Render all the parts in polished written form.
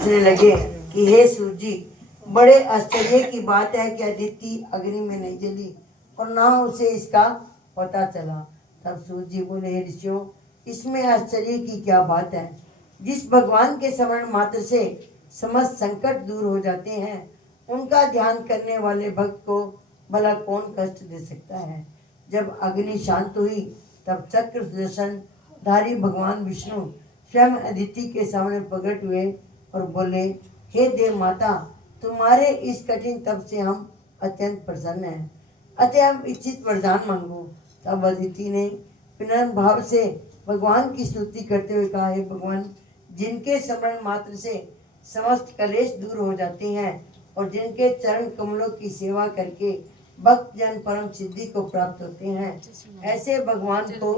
पूछने लगे कि हे सूर्य जी, बड़े आश्चर्य की बात है कि अदिति अग्नि में नहीं जली और ना उसे इसका पता चला। तब सूर्य जी बोले, हे ऋषियों, इसमें आश्चर्य की क्या बात है? जिस भगवान के स्मरण मात्र से समस्त संकट दूर हो जाते हैं, उनका ध्यान करने वाले भक्त को भला कौन कष्ट दे सकता है? जब अग्नि शांत हुई तब चक्र सुदर्शन धारी भगवान विष्णु स्वयं अदिति के सामने प्रकट हुए और बोले, हे देव माता, तुम्हारे इस कठिन तप से हम अत्यंत प्रसन्न हैं, अतः हम इच्छित वरदान मांगो। तब अदिति ने विनम्र भाव से भगवान की स्तुति करते हुए कहा, हे भगवान, जिनके स्मरण मात्र से समस्त कलेश दूर हो जाते हैं और जिनके चरण कमलों की सेवा करके भक्त जन परम सिद्धि को प्राप्त होते हैं, ऐसे भगवान को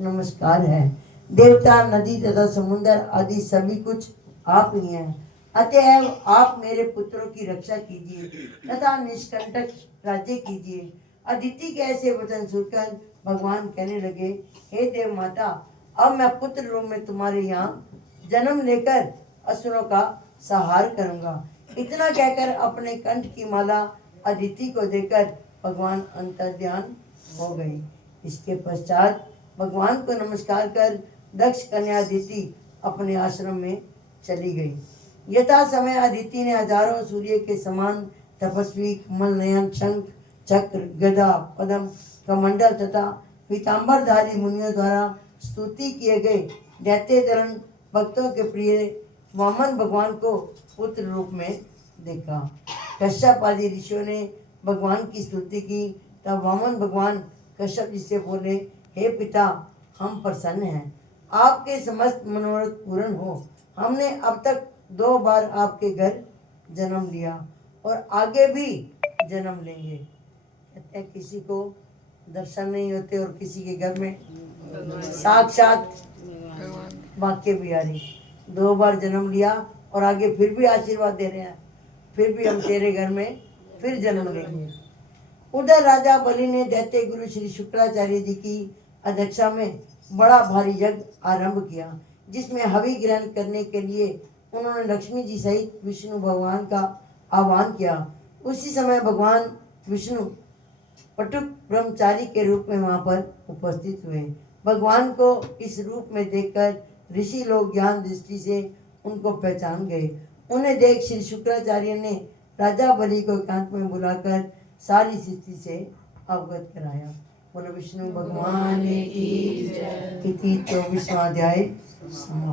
नमस्कार है। देवता, नदी तथा समुद्र आदि सभी कुछ आप ही हैं, अतएव आप मेरे पुत्रों की रक्षा कीजिए तथा निष्कंटक राज्य कीजिए। अदिति के ऐसे वचन सुनकर भगवान कहने लगे, हे देव माता, अब मैं पुत्र रूप में तुम्हारे यहाँ जन्म लेकर असुरों का संहार करूंगा। इतना कहकर अपने कंठ की माला अदिति को देकर भगवान अंतर्ध्यान हो गए। इसके पश्चात भगवान को नमस्कार कर दक्ष कन्या अदिति अपने आश्रम में चली गई। यथा समय अदिति ने हजारों सूर्य के समान तपस्वी, कमल नयन, शंख, चक्र, गदा, पद्म, कमंडल तथा पीतांबरधारी मुनियों द्वारा स्तुति किए गए दैत्य दलन भक्तों के प्रिय वामन भगवान को पुत्र रूप में देखा। कश्यप आदि ऋषियों ने भगवान की स्तुति की। तब वामन भगवान कश्यप जी से बोले, हे पिता, हम प्रसन्न हैं, आपके समस्त मनोरथ पूर्ण हो। हमने अब तक 2 बार आपके घर जन्म लिया और आगे भी जन्म लेंगे। कहते हैं किसी को दर्शन नहीं होते और किसी के घर में साक्षात वाक्य बिहारी 2 बार जन्म लिया और आगे फिर भी आशीर्वाद दे रहे हैं, फिर भी हम तेरे घर में फिर जन्म लेंगे। उधर राजा बलि ने दैत्य गुरु श्री शुक्राचार्य जी की अध्यक्षता में बड़ा भारी यज्ञ आरंभ किया, जिसमें हवि ग्रहण करने के लिए उन्होंने लक्ष्मी जी सहित विष्णु भगवान का आह्वान किया। उसी समय भगवान विष्णु पटुक ब्रह्मचारी के रूप में वहां पर उपस्थित हुए। भगवान को इस रूप में देखकर ऋषि लोग ज्ञान दृष्टि से उनको पहचान गए। उन्हें देख श्री शुक्राचार्य ने राजा बलि को एकांत में बुलाकर सारी स्थिति से अवगत कराया। बोलो विष्णु भगवान की जय। 24वां अध्याय समाप्त।